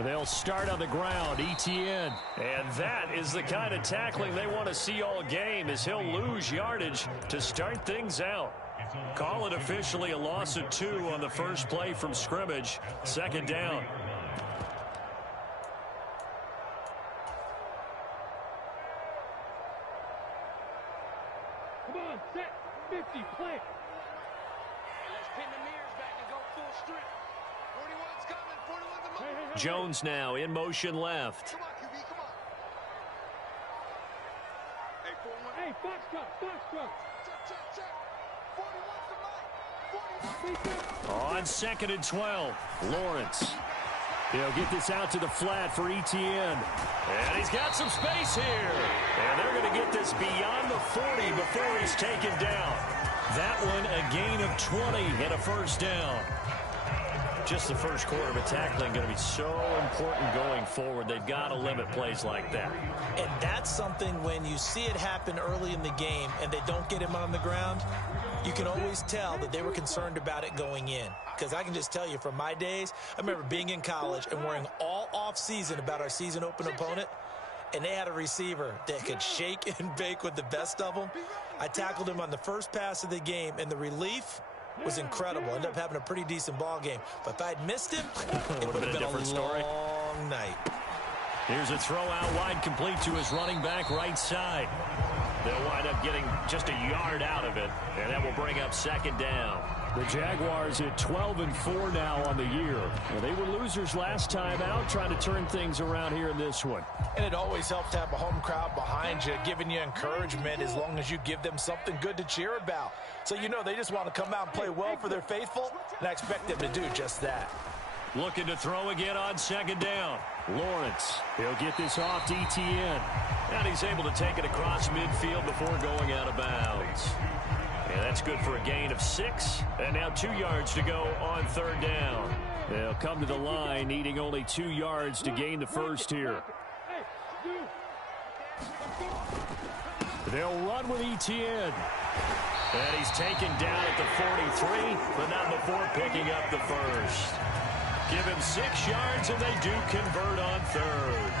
They'll start on the ground, Etienne. And that is the kind of tackling they want to see all game, as he'll lose yardage to start things out. Call it officially a loss of 2 on the first play from scrimmage. Second down. Come on, set, 50, play. Let's pin the mirrors back and go full strip. 41's coming, 41's a move. Jones now in motion left. Come on, QB, come on. Hey, 41. Hey, foxtrot. Check. 41's the light. 41. On 2nd and 12, Lawrence. He'll get this out to the flat for Etienne. And he's got some space here. And they're going to get this beyond the 40 before he's taken down. That one a gain of 20 and a first down. Just the first quarter of a tackling going to be so important going forward. They've got to limit plays like that. And that's something when you see it happen early in the game and they don't get him on the ground, you can always tell that they were concerned about it going in. Because I can just tell you from my days, I remember being in college and worrying all off-season about our season-open opponent, and they had a receiver that could shake and bake with the best of them. I tackled him on the first pass of the game, and the relief was incredible. Ended up having a pretty decent ball game. But if I'd missed him, it would have been a different story. Long night. Here's a throw out wide, complete to his running back right side. They'll wind up getting just a yard out of it, and that will bring up second down. The Jaguars at 12-4 now on the year. Well, they were losers last time out, trying to turn things around here in this one. And it always helps to have a home crowd behind you, giving you encouragement as long as you give them something good to cheer about. So you know they just want to come out and play well for their faithful, and I expect them to do just that. Looking to throw again on second down. Lawrence, he'll get this off to Etienne. And he's able to take it across midfield before going out of bounds. And that's good for a gain of 6. And now 2 yards to go on third down. They'll come to the line, needing only 2 yards to gain the first here. They'll run with Etienne. And he's taken down at the 43, but not before picking up the first. Give him 6 yards, and they do convert on third.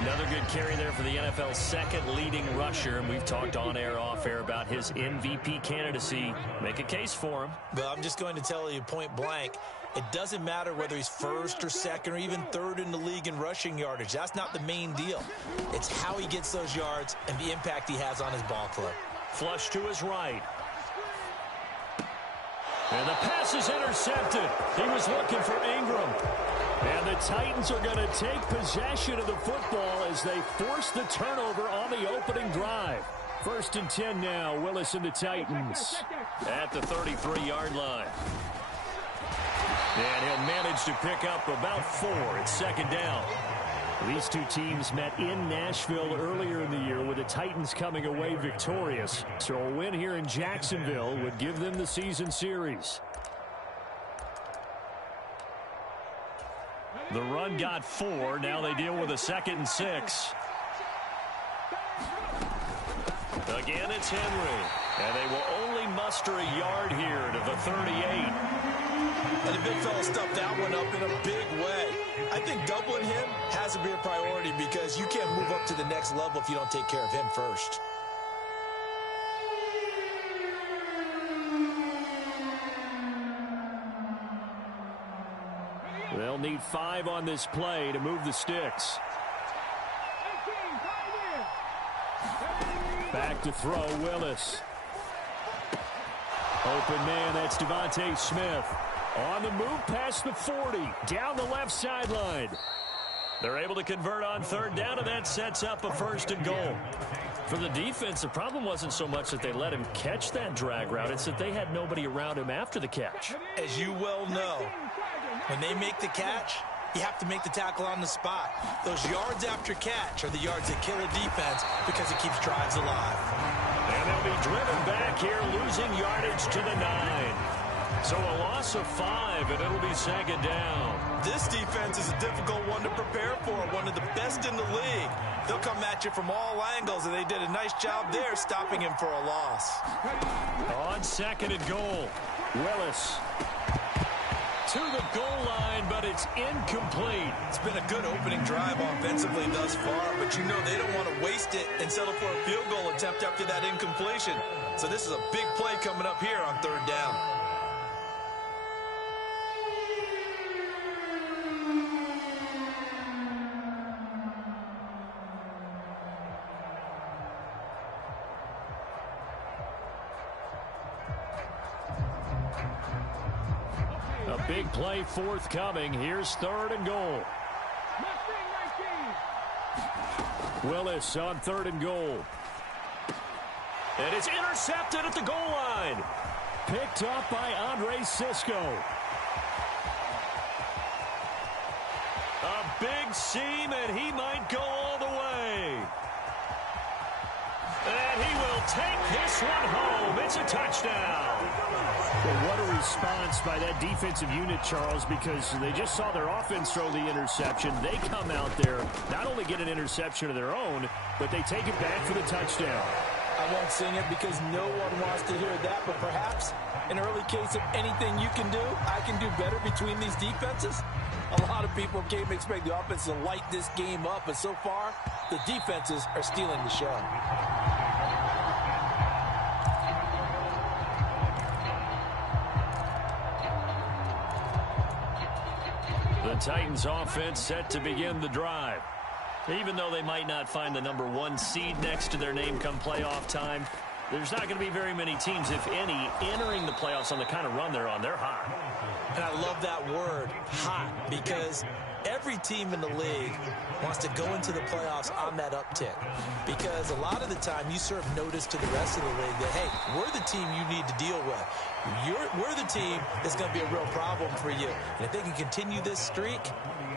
Another good carry there for the NFL's second leading rusher, and we've talked on air, off air about his MVP candidacy. Make a case for him. Well, I'm just going to tell you point blank, it doesn't matter whether he's first or second or even third in the league in rushing yardage. That's not the main deal. It's how he gets those yards and the impact he has on his ball club. Flush to his right. And the pass is intercepted. He was looking for Ingram. And the Titans are going to take possession of the football as they force the turnover on the opening drive. 1st and 10 now, Willis and the Titans at the 33-yard line. And he'll manage to pick up about 4 at second down. These two teams met in Nashville earlier in the year, with the Titans coming away victorious. So a win here in Jacksonville would give them the season series. The run got 4. Now they deal with a 2nd and 6. Again, it's Henry. And they will only muster a yard here to the 38. And the big fella stuffed that one up in a big way. I think doubling him has to be a priority, because you can't move up to the next level if you don't take care of him first. They'll need 5 on this play to move the sticks. Back to throw, Willis. Open man, that's Devontae Smith. On the move past the 40, down the left sideline. They're able to convert on third down, and that sets up a 1st and goal. For the defense, the problem wasn't so much that they let him catch that drag route. It's that they had nobody around him after the catch. As you well know, when they make the catch, you have to make the tackle on the spot. Those yards after catch are the yards that kill a defense, because it keeps drives alive. And they'll be driven back here, losing yardage to the 9. So a loss of 5, and it'll be second down. This defense is a difficult one to prepare for, one of the best in the league. They'll come at you from all angles, and they did a nice job there stopping him for a loss. On 2nd and goal, Willis to the goal line, but it's incomplete. It's been a good opening drive offensively thus far, but you know they don't want to waste it and settle for a field goal attempt after that incompletion. So this is a big play coming up here on third down. A big play forthcoming. Here's third and goal. Willis on third and goal. And it's intercepted at the goal line. Picked up by Andre Cisco. A big seam, and he might go all the way. And he will take this one home. It's a touchdown. Well, what a response by that defensive unit, Charles, because they just saw their offense throw the interception. They come out there, not only get an interception of their own, but they take it back for the touchdown. I won't sing it because no one wants to hear that, but perhaps an early case of anything you can do, I can do better between these defenses. A lot of people came to expect the offense to light this game up, but so far, the defenses are stealing the show. The Titans offense set to begin the drive. Even though they might not find the number 1 seed next to their name come playoff time, there's not going to be very many teams, if any, entering the playoffs on the kind of run they're on. They're hot. And I love that word, hot, because every team in the league wants to go into the playoffs on that uptick. Because a lot of the time you serve notice to the rest of the league that, hey, we're the team you need to deal with. We're the team that's going to be a real problem for you. And if they can continue this streak,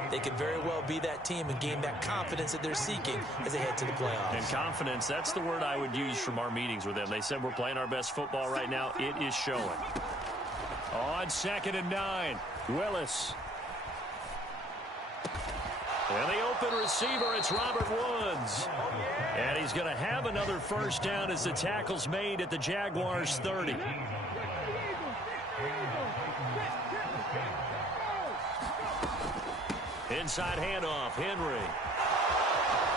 they could very well be that team and gain that confidence that they're seeking as they head to the playoffs. And confidence, that's the word I would use from our meetings with them. They said we're playing our best football right now. It is showing. On 2nd and 9, Willis. And the open receiver, it's Robert Woods. And he's going to have another first down as the tackle's made at the Jaguars' 30. Inside handoff, Henry.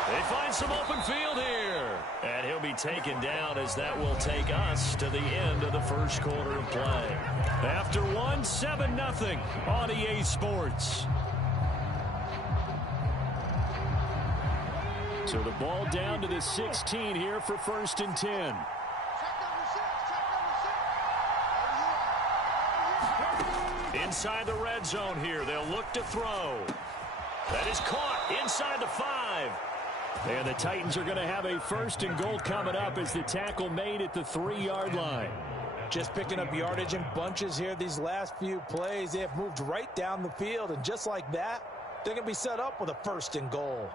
They find some open field here. And he'll be taken down as that will take us to the end of the first quarter of play. After 7-0 on EA Sports. So the ball down to the 16 here for 1st and 10. Inside the red zone here. They'll look to throw. That is caught inside the 5. And the Titans are going to have a 1st and goal coming up as the tackle made at the 3-yard line. Just picking up yardage in bunches here these last few plays. They have moved right down the field, and just like that, they're going to be set up with a 1st and goal.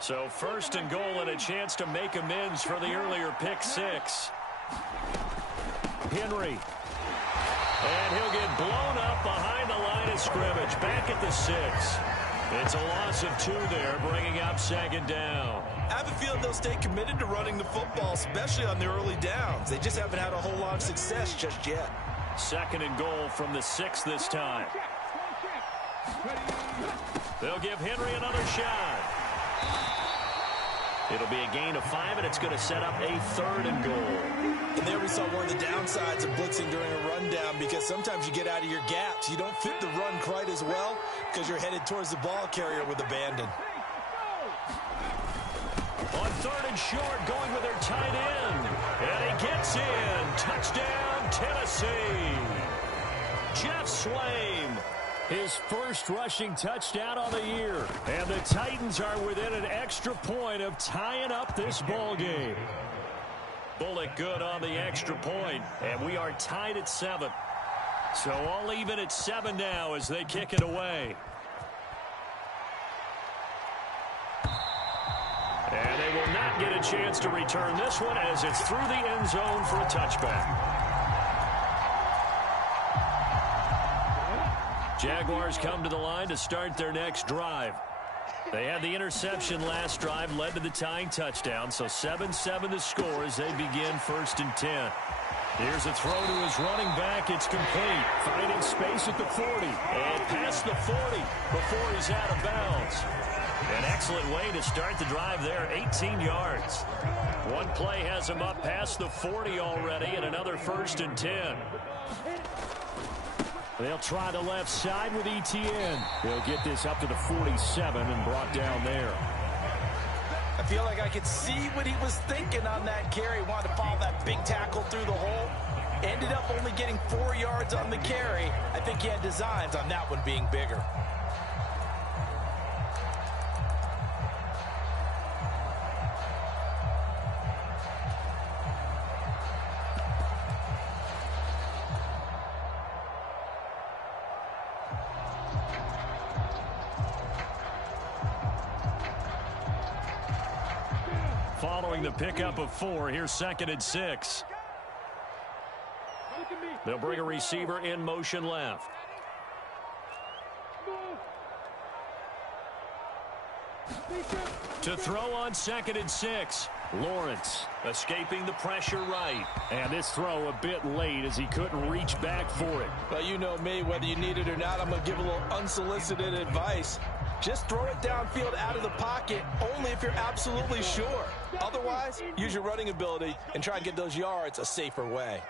So 1st and goal and a chance to make amends for the earlier pick 6. Henry. And he'll get blown up behind the line of scrimmage. Back at the 6. It's a loss of 2 there, bringing up 2nd down. I have a feeling they'll stay committed to running the football, especially on the early downs. They just haven't had a whole lot of success just yet. 2nd and goal from the 6 this time. They'll give Henry another shot. It'll be a gain of 5, and it's going to set up a 3rd and goal. And there we saw one of the downsides of blitzing during a rundown, because sometimes you get out of your gaps. You don't fit the run quite as well because you're headed towards the ball carrier with abandon. On 3rd and short, going with their tight end. And he gets in. Touchdown, Tennessee. Jeff Swaim. His first rushing touchdown on the year. And the Titans are within an extra point of tying up this ball game. Bullock good on the extra point. And we are tied at 7. So all even at 7 now as they kick it away. And they will not get a chance to return this one as it's through the end zone for a touchback. Jaguars come to the line to start their next drive. They had the interception last drive, led to the tying touchdown, so 7-7 the score as they begin 1st and 10. Here's a throw to his running back. It's complete. Finding space at the 40. And past the 40 before he's out of bounds. An excellent way to start the drive there, 18 yards. One play has him up past the 40 already, and another 1st and 10. They'll try the left side with Etienne. They'll get this up to the 47 and brought down there. I feel like I could see what he was thinking on that carry. Wanted to follow that big tackle through the hole. Ended up only getting 4 yards on the carry. I think he had designs on that one being bigger. Following the pickup of 4, here's 2nd and 6. They'll bring a receiver in motion left. To throw on 2nd and 6. Lawrence escaping the pressure right. And this throw a bit late as he couldn't reach back for it. Well, you know me, whether you need it or not, I'm going to give a little unsolicited advice. Just throw it downfield out of the pocket only if you're absolutely sure. Otherwise, use your running ability and try and get those yards a safer way.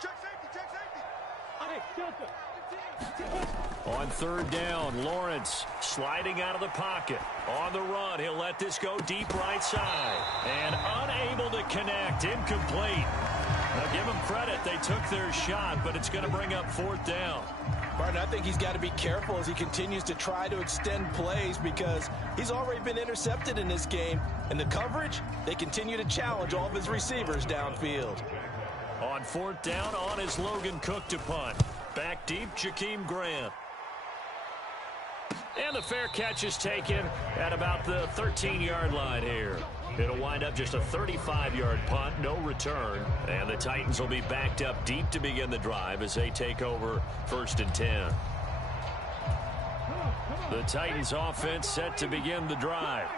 On 3rd down, Lawrence sliding out of the pocket. On the run, he'll let this go deep right side. And unable to connect, incomplete. Now give them credit, they took their shot, but it's going to bring up 4th down. Martin, I think he's got to be careful as he continues to try to extend plays because he's already been intercepted in this game. And the coverage, they continue to challenge all of his receivers downfield. On 4th down, on is Logan Cook to punt. Back deep, Jakeem Grant. And the fair catch is taken at about the 13-yard line here. It'll wind up just a 35-yard punt, no return. And the Titans will be backed up deep to begin the drive as they take over 1st and 10. The Titans offense set to begin the drive.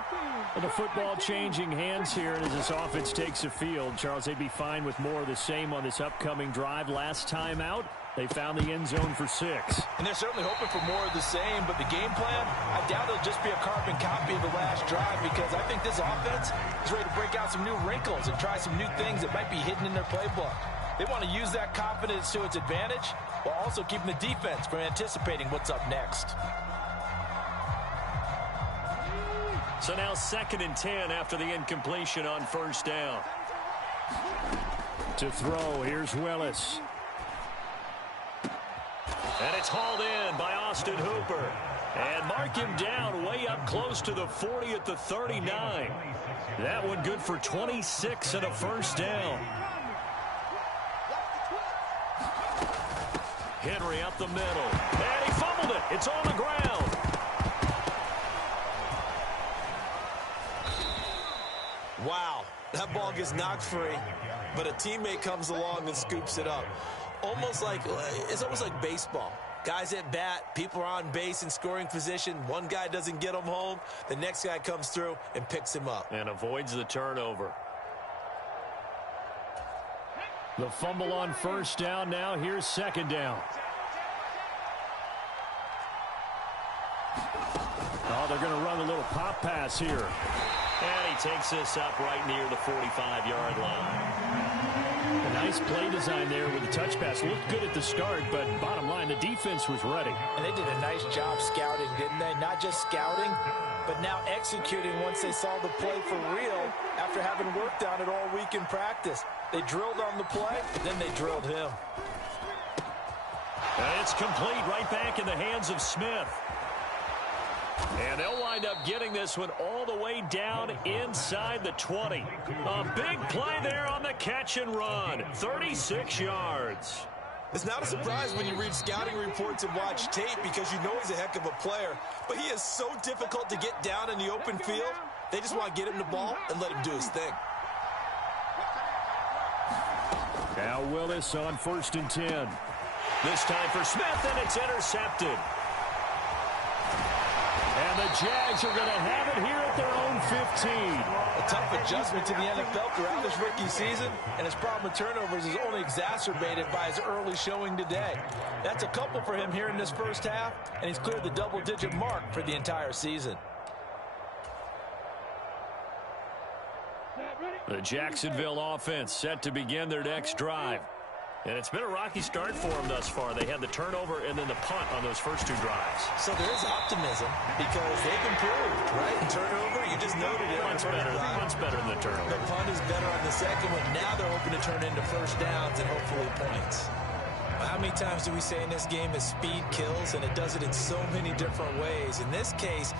Well, the football changing hands here, and as this offense takes the field, Charles, they'd be fine with more of the same on this upcoming drive. Last time out, they found the end zone for 6. And they're certainly hoping for more of the same, but the game plan, I doubt it'll just be a carbon copy of the last drive because I think this offense is ready to break out some new wrinkles and try some new things that might be hidden in their playbook. They want to use that confidence to its advantage while also keeping the defense from anticipating what's up next. So now 2nd and 10 after the incompletion on 1st down. To throw, here's Willis. And it's hauled in by Austin Hooper. And mark him down way up close to the 40 at the 39. That one good for 26 and a 1st down. Henry up the middle. And he fumbled it. It's on the ground. Wow, that ball gets knocked free, but a teammate comes along and scoops it up. It's almost like baseball. Guys at bat, people are on base in scoring position. One guy doesn't get him home. The next guy comes through and picks him up. And avoids the turnover. The fumble on 1st down. Now here's 2nd down. Oh, they're going to run a little pop pass here. And he takes this up right near the 45-yard line. A nice play design there with the touch pass. Looked good at the start, but bottom line, the defense was ready. And they did a nice job scouting, didn't they? Not just scouting, but now executing once they saw the play for real after having worked on it all week in practice. They drilled on the play, then they drilled him. And it's complete right back in the hands of Smith. And they'll wind up getting this one all the way down inside the 20. A big play there on the catch and run. 36 yards. It's not a surprise when you read scouting reports and watch tape because you know he's a heck of a player. But he is so difficult to get down in the open field. They just want to get him the ball and let him do his thing. Now Willis on 1st and 10. This time for Smith, and it's intercepted. Jags are going to have it here at their own 15. A tough adjustment to the NFL throughout his rookie season, and his problem with turnovers is only exacerbated by his early showing today. That's a couple for him here in this first half, and he's cleared the double-digit mark for the entire season. The Jacksonville offense set to begin their next drive. And it's been a rocky start for them thus far. They had the turnover and then the punt on those first two drives. So there is optimism because they've improved, right? Turnover, you just noted it. Punt's better than the turnover. The punt is better on the second one. Now they're hoping to turn into first downs and hopefully points. How many times do we say in this game that speed kills, and it does it in so many different ways? In this case,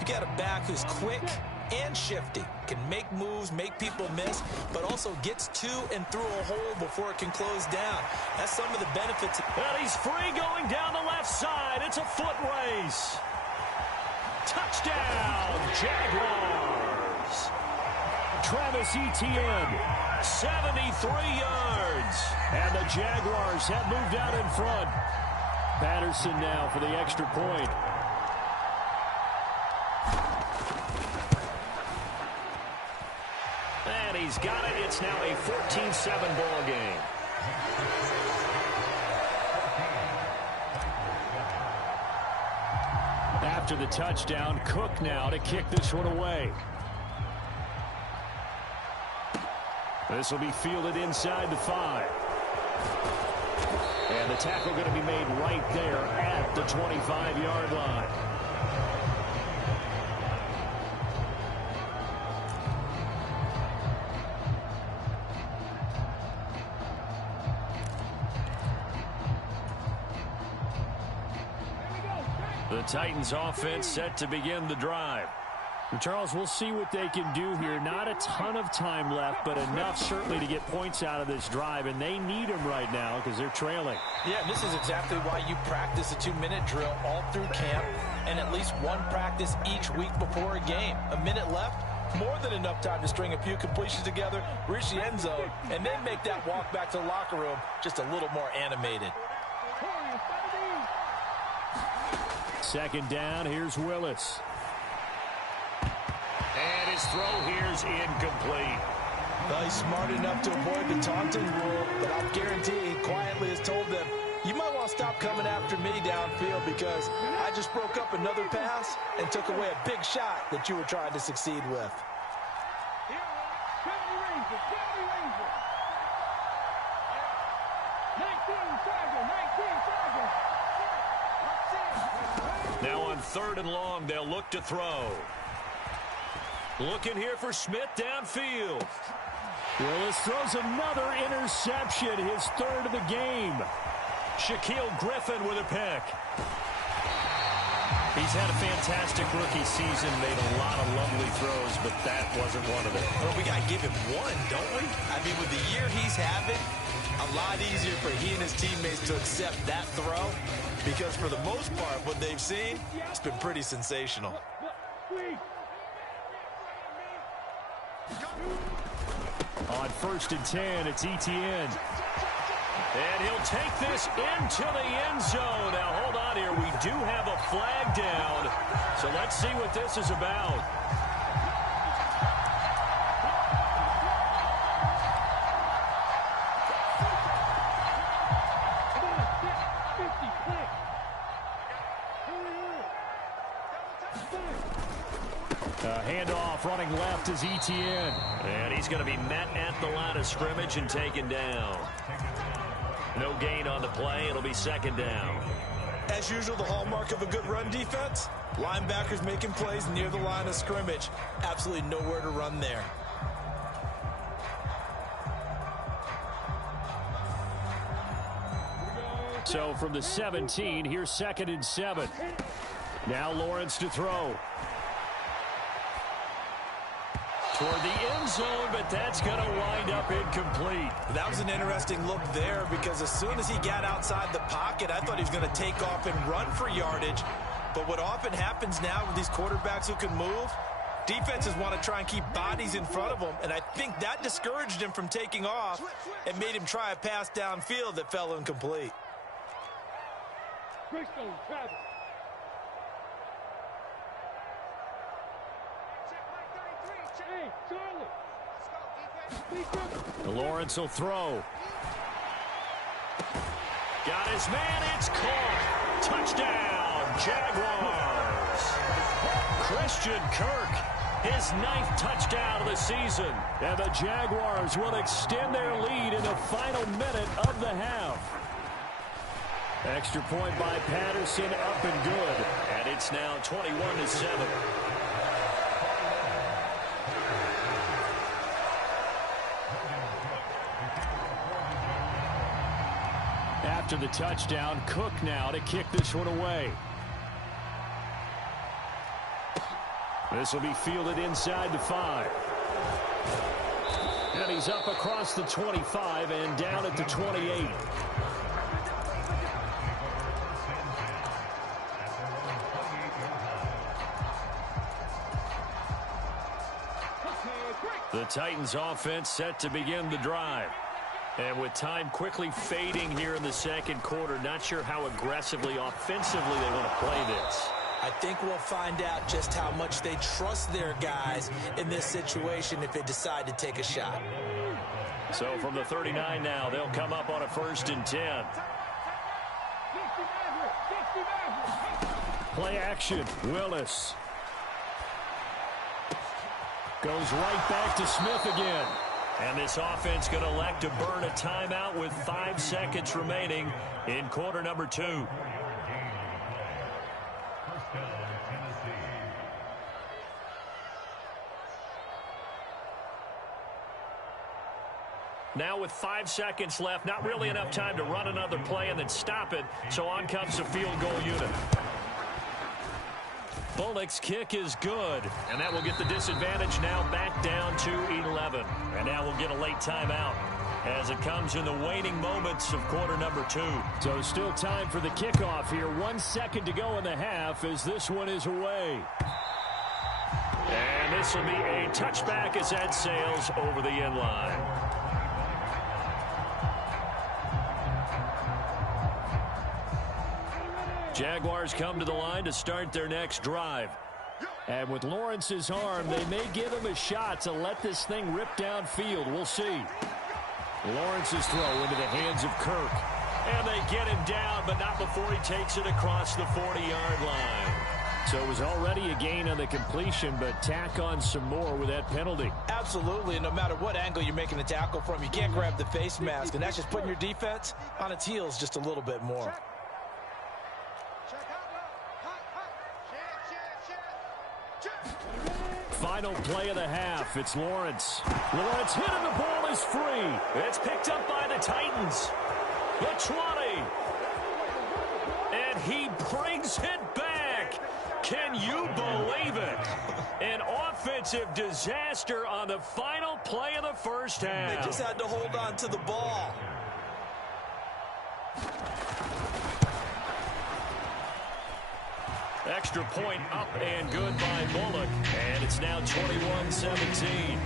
you got a back who's quick and shifty, can make moves, make people miss, but also gets to and through a hole before it can close down. That's some of the benefits. And he's free going down the left side. It's a foot race. Touchdown, Jaguars. Travis Etienne, 73 yards. And the Jaguars have moved out in front. Patterson now for the extra point. And he's got it. It's now a 14-7 ball game. After the touchdown, Cook now to kick this one away. This will be fielded inside the 5. And the tackle going to be made right there at the 25-yard line. The Titans offense set to begin the drive. And Charles, we'll see what they can do here. Not a ton of time left, but enough certainly to get points out of this drive, and they need them right now because they're trailing. Yeah, and this is exactly why you practice a 2-minute drill all through camp and at least one practice each week before a game. A minute left, more than enough time to string a few completions together, reach the end zone, and then make that walk back to the locker room just a little more animated. Second down, here's Willis. And his throw here's incomplete. Well, he's smart enough to avoid the taunting rule, but I'll guarantee he quietly has told them, you might want to stop coming after me downfield because I just broke up another pass and took away a big shot that you were trying to succeed with. Now on 3rd and long, they'll look to throw. Looking here for Smith downfield. Willis throws another interception, his 3rd of the game. Shaquille Griffin with a pick. He's had a fantastic rookie season, made a lot of lovely throws, but that wasn't one of them. Well, we got to give him one, don't we? I mean, with the year he's having, a lot easier for he and his teammates to accept that throw because for the most part, what they've seen, it's been pretty sensational. On 1st and 10, it's Etienne. And he'll take this into the end zone. Now, hold on here. We do have a flag down. So let's see what this is about. Handoff running left is Etienne. And he's going to be met at the line of scrimmage and taken down. No gain on the play. It'll be 2nd down. As usual, the hallmark of a good run defense, linebackers making plays near the line of scrimmage. Absolutely nowhere to run there. So from the 17, here's 2nd and 7. Now Lawrence to throw. Toward the end zone, but that's going to wind up incomplete. That was an interesting look there because as soon as he got outside the pocket, I thought he was going to take off and run for yardage. But what often happens now with these quarterbacks who can move, defenses want to try and keep bodies in front of them, and I think that discouraged him from taking off and made him try a pass downfield that fell incomplete. Lawrence will throw. Got his man. It's caught. Touchdown, Jaguars. Christian Kirk, his 9th touchdown of the season. And the Jaguars will extend their lead in the final minute of the half. Extra point by Patterson, up and good. And it's now 21-7. After the touchdown, Cook now to kick this one away. This will be fielded inside the 5. And he's up across the 25 and down at the 28. The Titans offense set to begin the drive. And with time quickly fading here in the second quarter, not sure how aggressively, offensively they want to play this. I think we'll find out just how much they trust their guys in this situation if they decide to take a shot. So from the 39 now, they'll come up on a 1st and 10. Play action, Willis. Goes right back to Smith again. And this offense going to elect to burn a timeout with 5 seconds remaining in quarter number 2. Now with 5 seconds left, not really enough time to run another play and then stop it, so on comes the field goal unit. Bullock's kick is good, and that will get the disadvantage now back down to 11. And now we'll get a late timeout as it comes in the waning moments of quarter number 2. So still time for the kickoff here. 1 second to go in the half as this one is away. And this will be a touchback as that sails over the end line. Jaguars come to the line to start their next drive. And with Lawrence's arm, they may give him a shot to let this thing rip downfield. We'll see. Lawrence's throw into the hands of Kirk. And they get him down, but not before he takes it across the 40-yard line. So it was already a gain on the completion, but tack on some more with that penalty. Absolutely, and no matter what angle you're making the tackle from, you can't grab the face mask, and that's just putting your defense on its heels just a little bit more. Final play of the half. It's Lawrence. Lawrence hit and the ball is free. It's picked up by the Titans. The 20. And he brings it back. Can you believe it? An offensive disaster on the final play of the first half. They just had to hold on to the ball. Extra point up and good by Bullock. And it's now 21-17.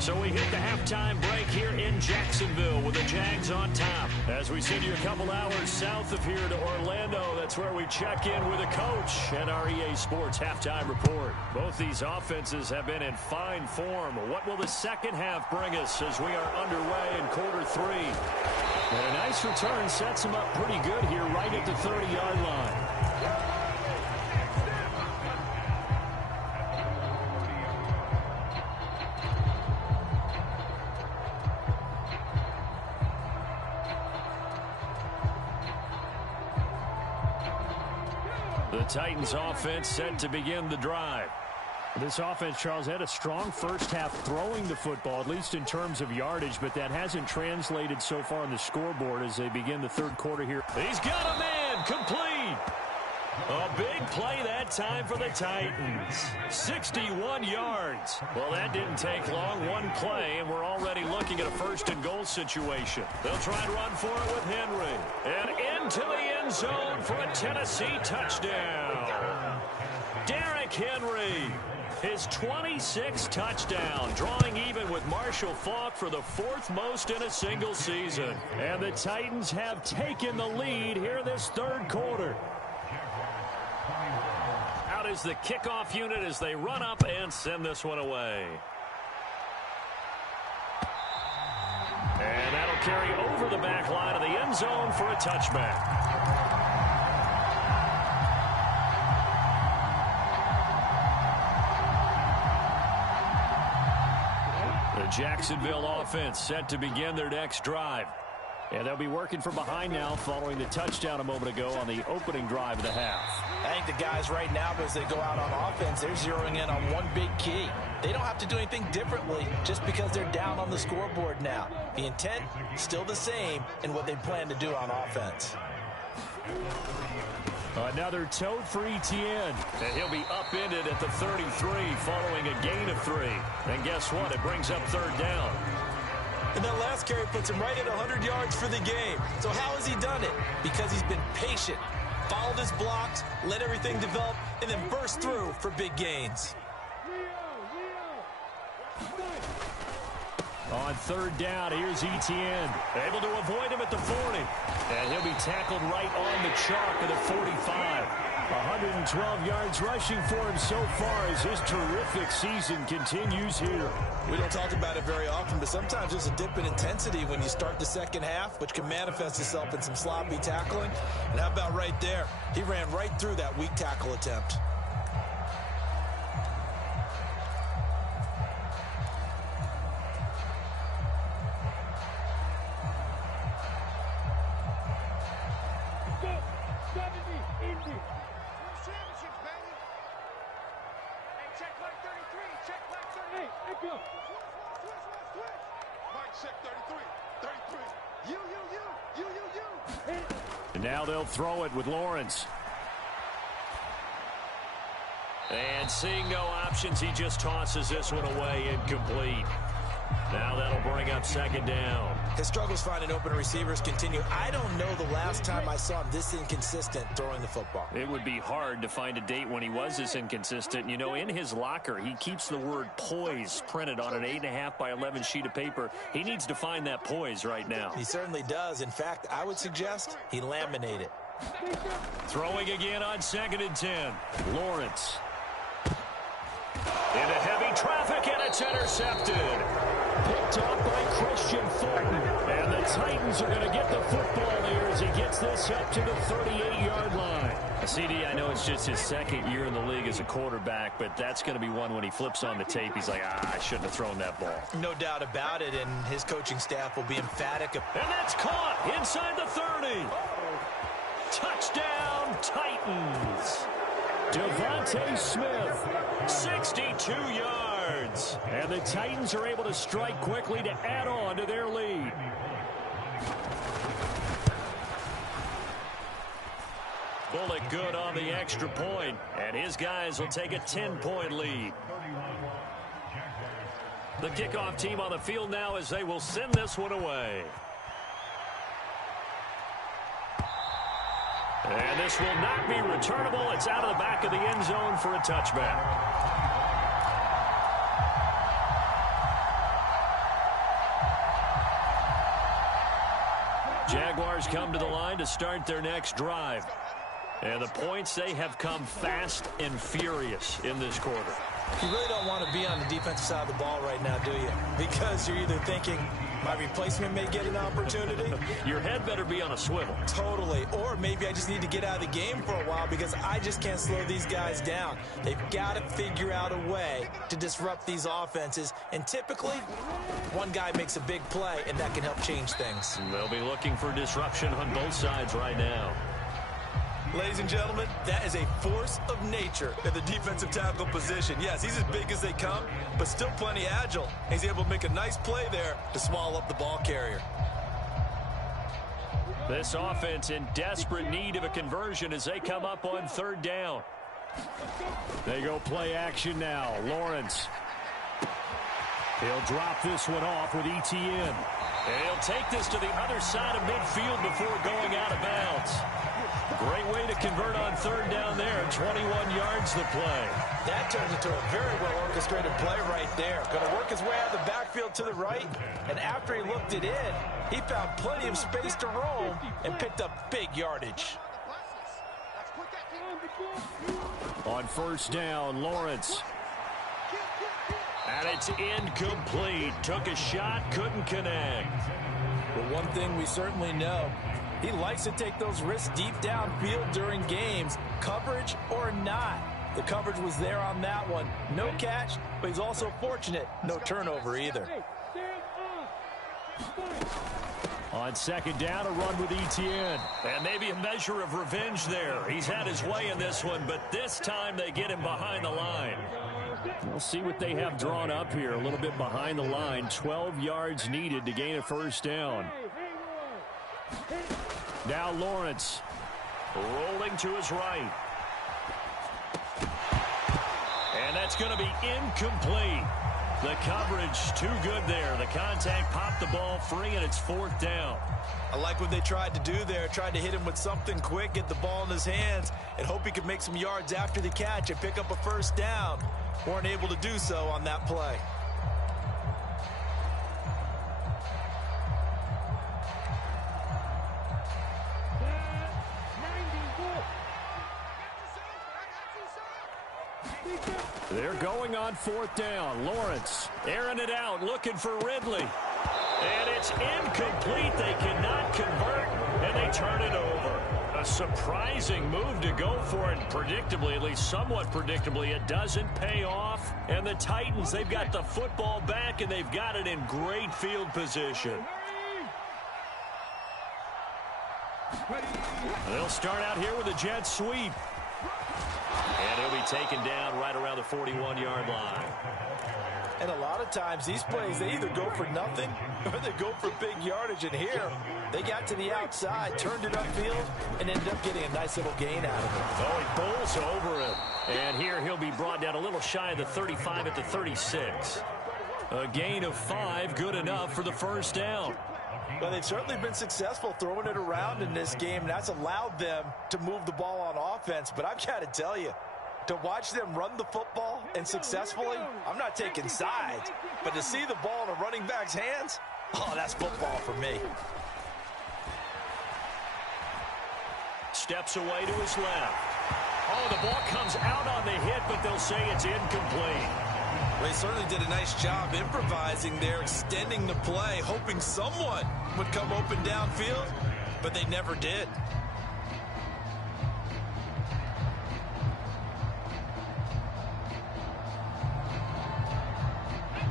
So we hit the halftime break here in Jacksonville with the Jags on top. As we send you a couple hours south of here to Orlando, that's where we check in with a coach and our EA Sports halftime report. Both these offenses have been in fine form. What will the second half bring us as we are underway in quarter 3? And a nice return sets them up pretty good here right at the 30-yard line. The Titans offense set to begin the drive. This offense, Charles, had a strong first half throwing the football, at least in terms of yardage, but that hasn't translated so far on the scoreboard as they begin the third quarter here. He's got a man, complete. A big play that time for the Titans. 61 yards. Well, that didn't take long. One play, and we're already looking at a first and goal situation. They'll try and run for it with Henry. And into the end zone for a Tennessee touchdown. Derrick Henry, his 26th touchdown, drawing even with Marshall Faulk for the 4th most in a single season. And the Titans have taken the lead here this third quarter. Out is the kickoff unit as they run up and send this one away. And that'll carry over the back line of the end zone for a touchback. The Jacksonville offense set to begin their next drive. And they'll be working from behind now following the touchdown a moment ago on the opening drive of the half. I think the guys right now, as they go out on offense, they're zeroing in on one big key. They don't have to do anything differently just because they're down on the scoreboard now. The intent, still the same in what they plan to do on offense. Another tote for Etienne. And he'll be upended at the 33 following a gain of 3. And guess what? It brings up third down. And that last carry puts him right at 100 yards for the game. So how has he done it? Because he's been patient, followed his blocks, let everything develop, and then burst through for big gains. On third down, here's Etienne. Able to avoid him at the 40. And he'll be tackled right on the chalk at the 45. 112 yards rushing for him so far as his terrific season continues here. We don't talk about it very often, but sometimes there's a dip in intensity when you start the second half, which can manifest itself in some sloppy tackling. And how about right there? He ran right through that weak tackle attempt. And now they'll throw it with Lawrence. And seeing no options, he just tosses this one away, incomplete. Now that'll bring up second down. His struggles finding open receivers continue. I don't know the last time I saw him this inconsistent throwing the football. It would be hard to find a date when he was this inconsistent. You know, in his locker, he keeps the word poise printed on an 8.5 by 11 sheet of paper. He needs to find that poise right now. He certainly does. In fact, I would suggest he laminate it. Throwing again on 2nd and 10. Lawrence. Into heavy traffic, and it's intercepted. Picked up by Christian Fulton. And the Titans are going to get the football here as he gets this up to the 38-yard line. CD, I know it's just his second year in the league as a quarterback, but that's going to be one when he flips on the tape. He's like, I shouldn't have thrown that ball. No doubt about it, and his coaching staff will be emphatic. And that's caught inside the 30. Touchdown, Titans. Devontae Smith, 62 yards. And the Titans are able to strike quickly to add on to their lead. Bullock good on the extra point, and his guys will take a 10-point lead. The kickoff team on the field now as they will send this one away. And this will not be returnable. It's out of the back of the end zone for a touchback. Jaguars come to the line to start their next drive. And the points, they have come fast and furious in this quarter. You really don't want to be on the defensive side of the ball right now, do you? Because you're either thinking, my replacement may get an opportunity. Your head better be on a swivel. Totally. Or maybe I just need to get out of the game for a while because I just can't slow these guys down. They've got to figure out a way to disrupt these offenses. And typically, one guy makes a big play, and that can help change things. They'll be looking for disruption on both sides right now. Ladies and gentlemen, that is a force of nature in the defensive tackle position. Yes, he's as big as they come, but still plenty agile. He's able to make a nice play there to swallow up the ball carrier. This offense in desperate need of a conversion as they come up on third down. They go play action now. Lawrence. He'll drop this one off with Etienne. And he'll take this to the other side of midfield before going out of bounds. Great way to convert on third down there. 21 yards the play. That turns into a very well-orchestrated play right there. Going to work his way out of the backfield to the right. And after he looked it in, he found plenty of space to roam and picked up big yardage. On first down, Lawrence. And it's incomplete. Took a shot, couldn't connect. Well, one thing we certainly know, he likes to take those risks deep downfield during games, coverage or not. The coverage was there on that one. No catch, but he's also fortunate. No turnover either. On second down, a run with Etienne. And maybe a measure of revenge there. He's had his way in this one, but this time they get him behind the line. We'll see what they have drawn up here. A little bit behind the line. 12 yards needed to gain a first down. Now Lawrence rolling to his right. And that's going to be incomplete. The coverage too good there. The contact popped the ball free, and it's fourth down. I like what they tried to do there. Tried to hit him with something quick, get the ball in his hands, and hope he could make some yards after the catch and pick up a first down. Weren't able to do so on that play. They're going on fourth down. Lawrence airing it out, looking for Ridley. And it's incomplete. They cannot convert, and they turn it over. A surprising move to go for it. Predictably, at least somewhat predictably, it doesn't pay off. And the Titans, they've got the football back, and they've got it in great field position. They'll start out here with a jet sweep. And he'll be taken down right around the 41-yard line. And a lot of times these plays, they either go for nothing or they go for big yardage. And here, they got to the outside, turned it upfield, and ended up getting a nice little gain out of it. Oh, he bowls over him. And here he'll be brought down a little shy of the 35 at the 36. A gain of 5, good enough for the first down. Well, they've certainly been successful throwing it around in this game, and that's allowed them to move the ball on offense. But I've got to tell you, to watch them run the football and successfully, I'm not taking sides, but to see the ball in a running back's hands, oh, that's football for me. Steps away to his left. Oh, the ball comes out on the hit, but they'll say it's incomplete. Well, he certainly did a nice job improvising there, extending the play, hoping someone would come open downfield, but they never did.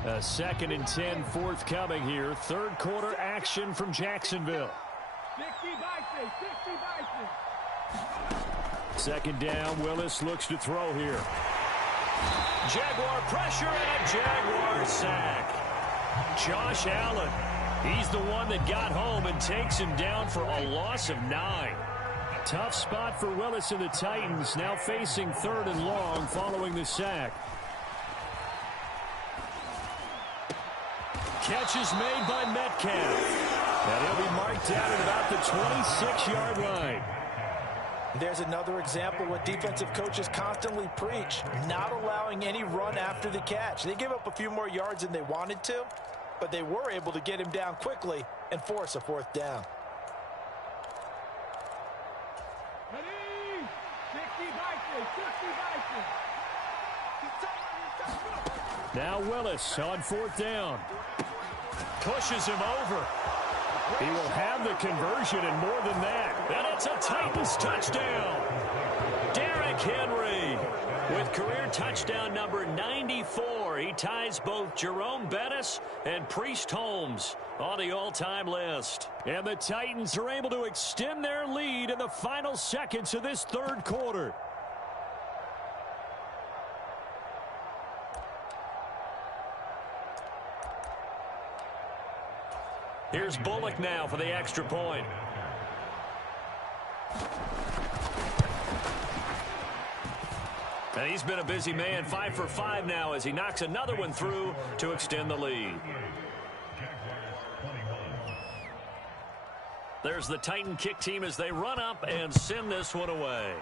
A 2nd and 10 forthcoming here. Third quarter action from Jacksonville. 2nd down. Willis looks to throw here. Jaguar pressure and a Jaguar sack. Josh Allen. He's the one that got home and takes him down for a loss of 9. Tough spot for Willis and the Titans, now facing 3rd and long following the sack. Catch is made by Metcalf. And he'll be marked down at about the 26-yard line. There's another example what defensive coaches constantly preach, not allowing any run after the catch. They gave up a few more yards than they wanted to, but they were able to get him down quickly and force a 4th down. Now Willis on 4th down. Pushes him over. He will have the conversion and more than that. And it's a Titans touchdown. Derrick Henry with career touchdown number 94. He ties both Jerome Bettis and Priest Holmes on the all-time list. And the Titans are able to extend their lead in the final seconds of this third quarter. Here's Bullock now for the extra point. And he's been a busy man, 5 for 5 now as he knocks another one through to extend the lead. There's the Titan kick team as they run up and send this one away.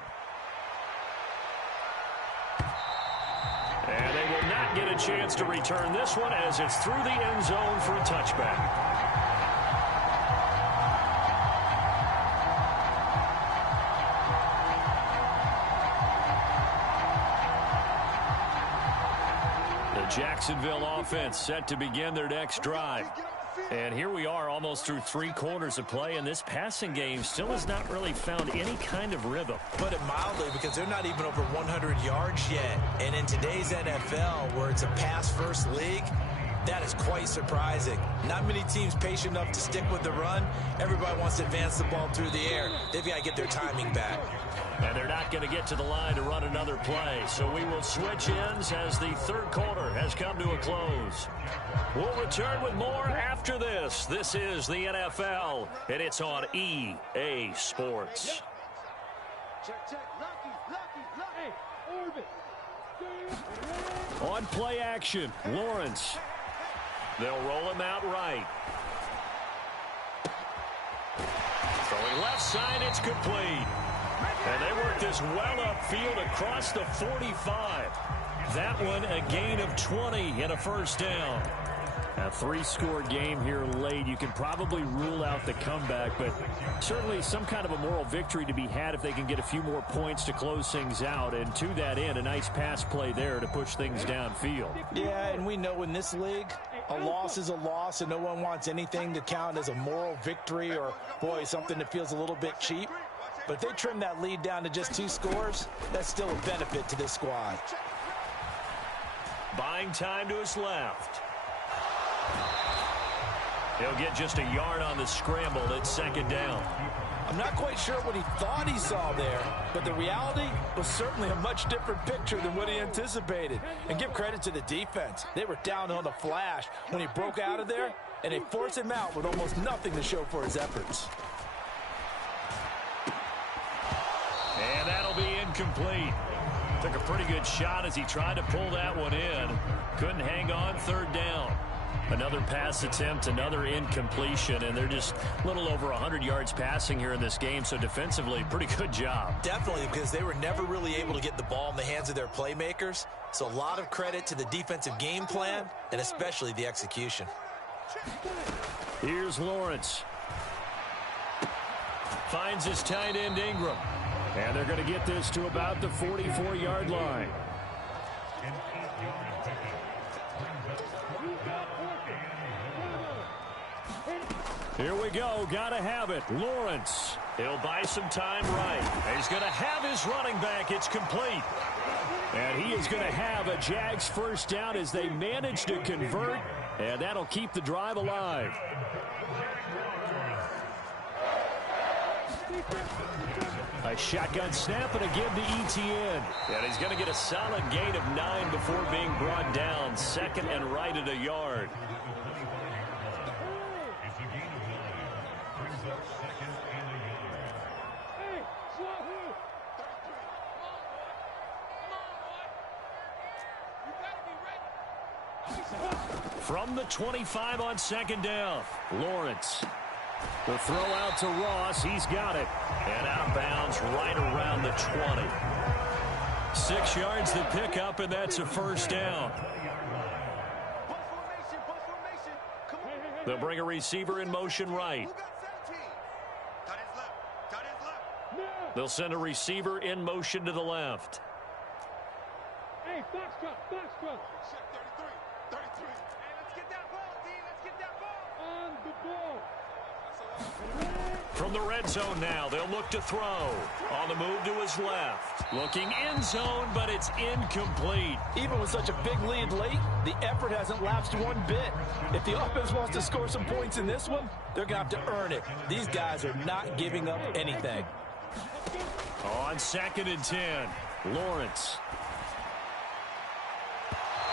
And they will not get a chance to return this one as it's through the end zone for a touchback. Jacksonville offense set to begin their next drive. And here we are almost through 3 quarters of play, and this passing game still has not really found any kind of rhythm. Put it mildly, because they're not even over 100 yards yet. And in today's NFL, where it's a pass-first league, that is quite surprising. Not many teams patient enough to stick with the run. Everybody wants to advance the ball through the air. They've got to get their timing back. And they're not going to get to the line to run another play. So we will switch ends as the third quarter has come to a close. We'll return with more after this. This is the NFL, and it's on EA Sports. On play action, Lawrence. They'll roll him out right. Throwing left side, it's complete. And they work this well upfield across the 45. That one a gain of 20 and a first down. A 3-score game here late. You can probably rule out the comeback, but certainly some kind of a moral victory to be had if they can get a few more points to close things out. And to that end, a nice pass play there to push things downfield. Yeah, and we know in this league, a loss is a loss, and no one wants anything to count as a moral victory or, boy, something that feels a little bit cheap. But if they trim that lead down to just 2 scores, that's still a benefit to this squad. Buying time to his left. He'll get just a yard on the scramble at second down. I'm not quite sure what he thought he saw there, but the reality was certainly a much different picture than what he anticipated. And give credit to the defense. They were down on the flash when he broke out of there, and they forced him out with almost nothing to show for his efforts. And that'll be incomplete. Took a pretty good shot as he tried to pull that one in. Couldn't hang on, third down. Another pass attempt, another incompletion, and they're just a little over 100 yards passing here in this game, so defensively, pretty good job. Definitely, because they were never really able to get the ball in the hands of their playmakers, so a lot of credit to the defensive game plan, and especially the execution. Here's Lawrence. Finds his tight end, Ingram. And they're going to get this to about the 44-yard line. Here we go. Got to have it. Lawrence. He'll buy some time right. He's going to have his running back. It's complete. And he is going to have a Jags first down as they manage to convert. And that'll keep the drive alive. A shotgun snap and a give to Etienne. And he's going to get a solid gain of 9 before being brought down. Second and right at a yard. From the 25 on second down, Lawrence. The throw out to Ross. He's got it. And out of bounds right around the 20. 6 yards to pick up, and that's a first down. They'll bring a receiver in motion right. They'll send a receiver in motion to the left. Hey, Foxtrot. 33. Hey, let's get that ball, D. Let's get that ball. On the ball. From the red zone now, they'll look to throw. On the move to his left. Looking end zone, but it's incomplete. Even with such a big lead late, the effort hasn't lapsed one bit. If the offense wants to score some points in this one, they're going to have to earn it. These guys are not giving up anything. On second and 10, Lawrence.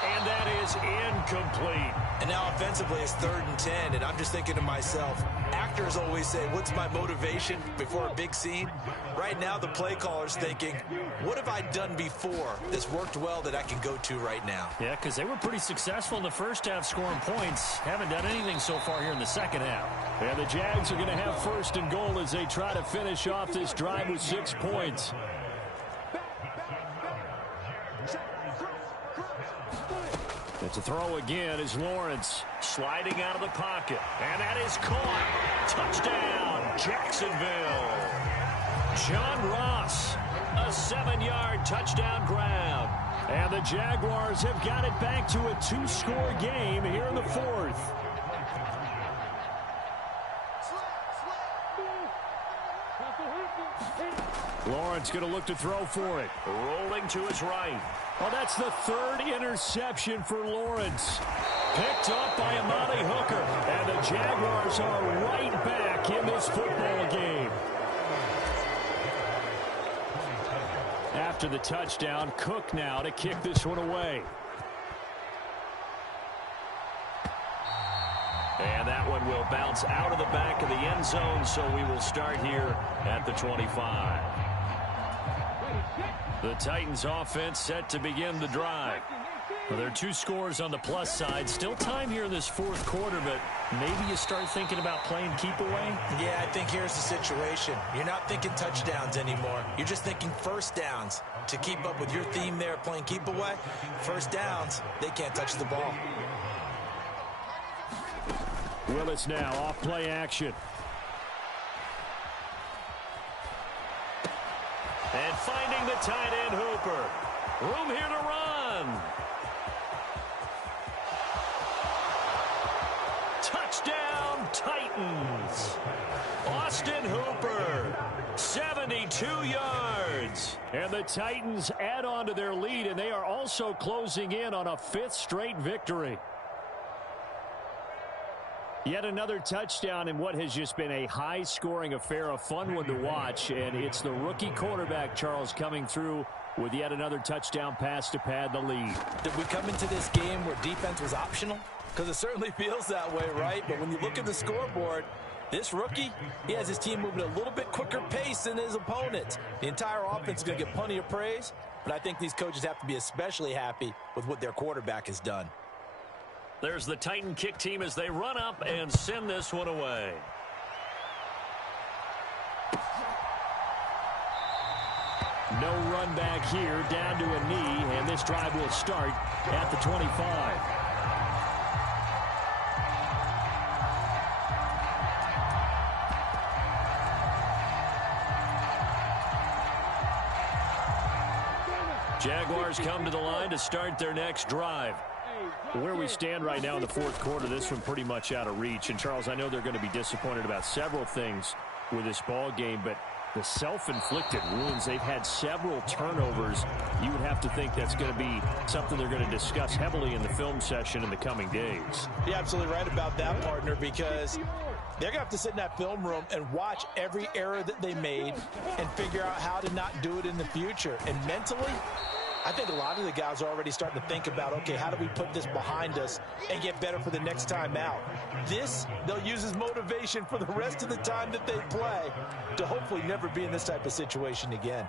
And that is incomplete. And now offensively it's 3rd and 10, and I'm just thinking to myself, actors always say, what's my motivation before a big scene? Right now the play caller's thinking, what have I done before that's worked well that I can go to right now? Yeah, because they were pretty successful in the first half scoring points. Haven't done anything so far here in the second half. And the Jags are going to have first and goal as they try to finish off this drive with 6 points. It's a throw again as Lawrence sliding out of the pocket. And that is caught. Touchdown, Jacksonville. John Ross, a 7-yard touchdown grab. And the the Jaguars have got it back to a 2-score game here in the fourth. Lawrence going to look to throw for it. Rolling to his right. Well, that's the third interception for Lawrence. Picked up by Amani Hooker. And the Jaguars are right back in this football game. After the touchdown, Cook now to kick this one away. And that one will bounce out of the back of the end zone, so we will start here at the 25. The Titans offense set to begin the drive. Well, there are 2 scores on the plus side. Still time here in this fourth quarter, but maybe you start thinking about playing keep away? Yeah, I think here's the situation. You're not thinking touchdowns anymore. You're just thinking first downs. To keep up with your theme there, playing keep away, first downs, they can't touch the ball. Willis now off play action. And finding the tight end Hooper. Room here to run. Touchdown Titans. Austin Hooper, 72 yards. And the Titans add on to their lead, and they are also closing in on a 5th straight victory. Yet another touchdown in what has just been a high-scoring affair, a fun one to watch. And it's the rookie quarterback, Charles, coming through with yet another touchdown pass to pad the lead. Did we come into this game where defense was optional? Because it certainly feels that way, right? But when you look at the scoreboard, this rookie, he has his team moving at a little bit quicker pace than his opponents. The entire offense is going to get plenty of praise, but I think these coaches have to be especially happy with what their quarterback has done. There's the Titan kick team as they run up and send this one away. No run back here, down to a knee, and this drive will start at the 25. Jaguars come to the line to start their next drive. Where we stand right now in the fourth quarter, this one pretty much out of reach. And, Charles, I know they're going to be disappointed about several things with this ball game, but the self-inflicted wounds, they've had several turnovers. You would have to think that's going to be something they're going to discuss heavily in the film session in the coming days. You're absolutely right about that, partner, because they're going to have to sit in that film room and watch every error that they made and figure out how to not do it in the future. And mentally, I think a lot of the guys are already starting to think about, okay, how do we put this behind us and get better for the next time out? This, they'll use as motivation for the rest of the time that they play to hopefully never be in this type of situation again.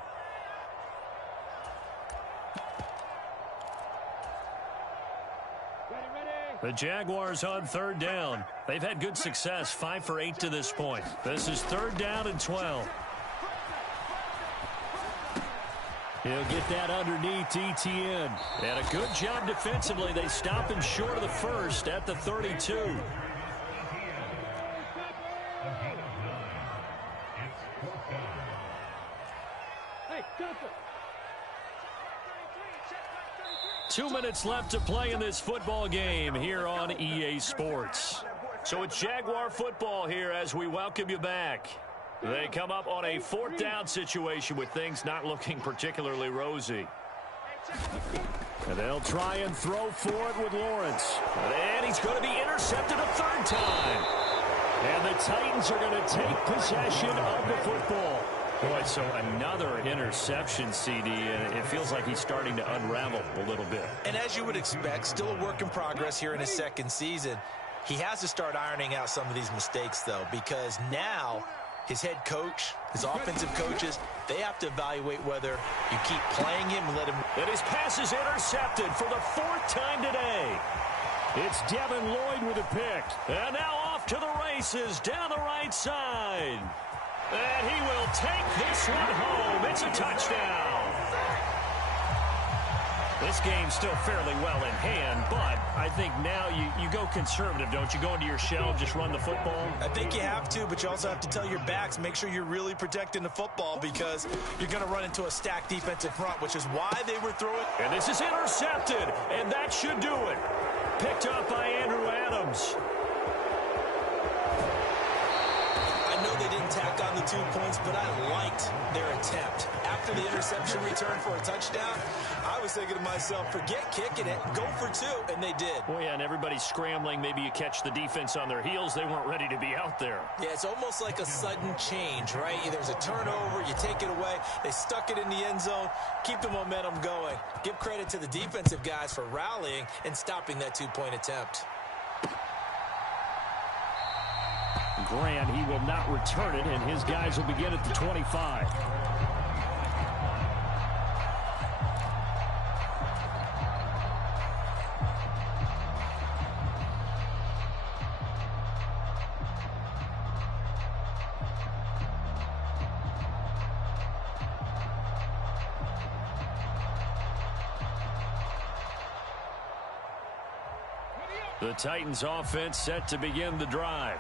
The Jaguars on third down. They've had good success, 5 for 8 to this point. This is 3rd down and 12. He'll get that underneath Etienne. And a good job defensively. They stop him short of the first at the 32. Hey, 2 minutes left to play in this football game here on EA Sports. So it's Jaguar football here as we welcome you back. They come up on a 4th down situation with things not looking particularly rosy. And they'll try and throw for it with Lawrence. And he's going to be intercepted a 3rd time. And the Titans are going to take possession of the football. Boy, so another interception, CD, and it feels like he's starting to unravel a little bit. And as you would expect, still a work in progress here in his 2nd season. He has to start ironing out some of these mistakes, though, because now his head coach, his offensive coaches, they have to evaluate whether you keep playing him and let him. And his pass is intercepted for the 4th time today. It's Devin Lloyd with a pick. And now off to the races down the right side. And he will take this one home. It's a touchdown. This game's still fairly well in hand, but I think now you go conservative, don't you? Go into your shell, just run the football? I think you have to, but you also have to tell your backs, make sure you're really protecting the football because you're going to run into a stacked defensive front, which is why they were throwing. And this is intercepted, and that should do it. Picked up by Andrew Adams. I know they didn't tack on the 2 points, but I liked their attempt. After the interception return for a touchdown, I was thinking to myself, forget kicking it, go for 2, and they did. Well, yeah, and everybody's scrambling. Maybe you catch the defense on their heels. They weren't ready to be out there. Yeah, it's almost like a sudden change, right? There's a turnover, you take it away, they stuck it in the end zone, keep the momentum going. Give credit to the defensive guys for rallying and stopping that 2-point attempt. Grant, he will not return it, and his guys will begin at the 25. The Titans offense set to begin the drive.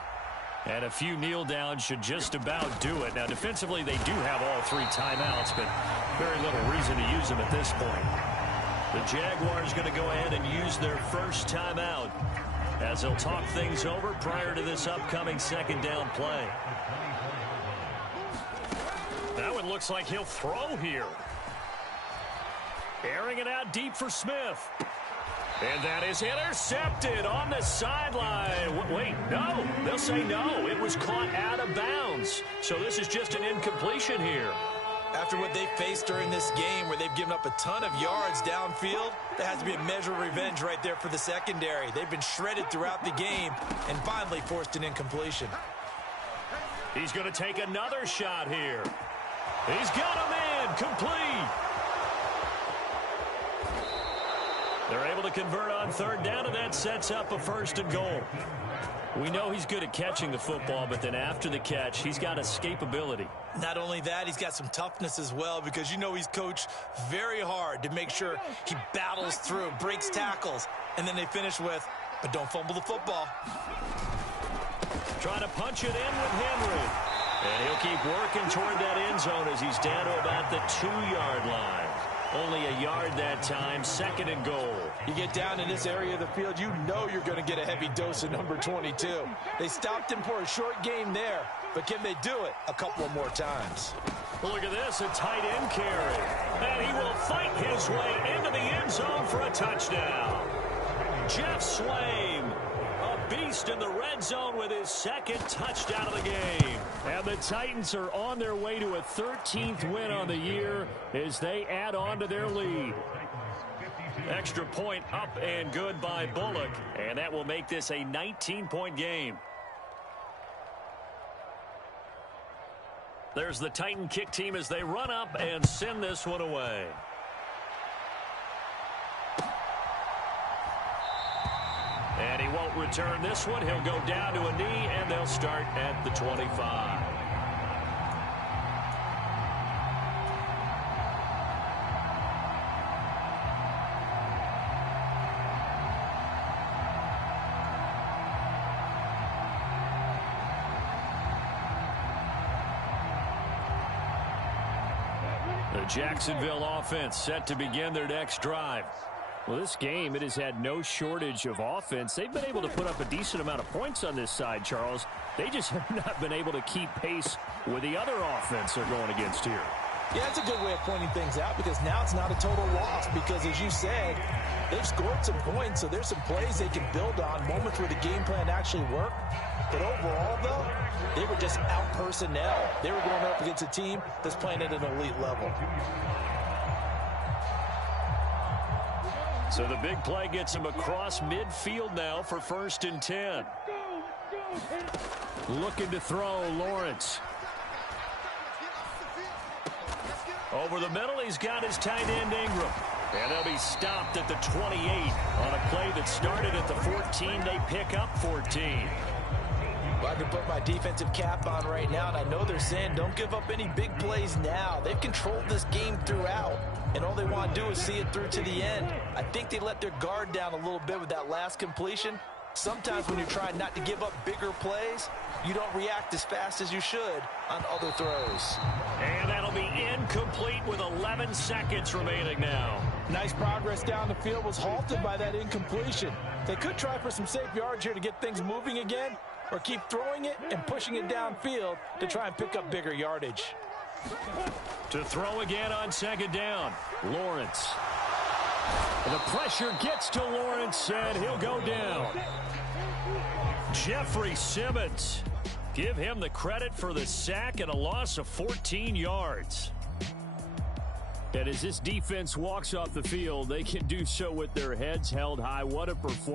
And a few kneel downs should just about do it. Now, defensively, they do have all 3 timeouts, but very little reason to use them at this point. The Jaguars going to go ahead and use their first timeout as they'll talk things over prior to this upcoming second down play. That one looks like he'll throw here. Airing it out deep for Smith. And that is intercepted on the sideline. Wait, no. They'll say no. It was caught out of bounds. So this is just an incompletion here. After what they faced during this game where they've given up a ton of yards downfield, there has to be a measure of revenge right there for the secondary. They've been shredded throughout the game and finally forced an incompletion. He's going to take another shot here. He's got him in. Complete. They're able to convert on third down, and that sets up a 1st and goal. We know he's good at catching the football, but then after the catch, he's got escapability. Not only that, he's got some toughness as well because you know he's coached very hard to make sure he battles through, breaks tackles, and then they finish with, but don't fumble the football. Trying to punch it in with Henry. And he'll keep working toward that end zone as he's down to about the 2-yard line. Only a yard that time, 2nd and goal. You get down in this area of the field, you know you're going to get a heavy dose of number 22. They stopped him for a short game there, but can they do it a couple of more times? Well, look at this, a tight end carry. And he will fight his way into the end zone for a touchdown. Jeff Swaim, a beast in the red zone with his 2nd touchdown of the game. And the Titans are on their way to a 13th win on the year as they add on to their lead. Extra point up and good by Bullock, and that will make this a 19-point game. There's the Titan kick team as they run up and send this one away. And he won't return this one. He'll go down to a knee, and they'll start at the 25. The Jacksonville offense set to begin their next drive. Well, this game, it has had no shortage of offense. They've been able to put up a decent amount of points on this side, Charles. They just have not been able to keep pace with the other offense they're going against here. Yeah, that's a good way of pointing things out because now it's not a total loss because, as you said, they've scored some points, so there's some plays they can build on, moments where the game plan actually worked. But overall, though, they were just out personnel. They were going up against a team that's playing at an elite level. So the big play gets him across midfield now for 1st and 10. Looking to throw, Lawrence. Over the middle, he's got his tight end Ingram. And they'll be stopped at the 28 on a play that started at the 14. They pick up 14. Well, I can put my defensive cap on right now, and I know they're saying don't give up any big plays now. They've controlled this game throughout. and all they want to do is see it through to the end. I think they let their guard down a little bit with that last completion. Sometimes when you're trying not to give up bigger plays, you don't react as fast as you should on other throws. And that'll be incomplete with 11 seconds remaining now. Nice progress down the field was halted by that incompletion. They could try for some safe yards here to get things moving again, or keep throwing it and pushing it downfield to try and pick up bigger yardage. To throw again on second down, Lawrence. The pressure gets to Lawrence, and he'll go down. Jeffrey Simmons. Give him the credit for the sack and a loss of 14 yards. And as this defense walks off the field, they can do so with their heads held high. What a performance.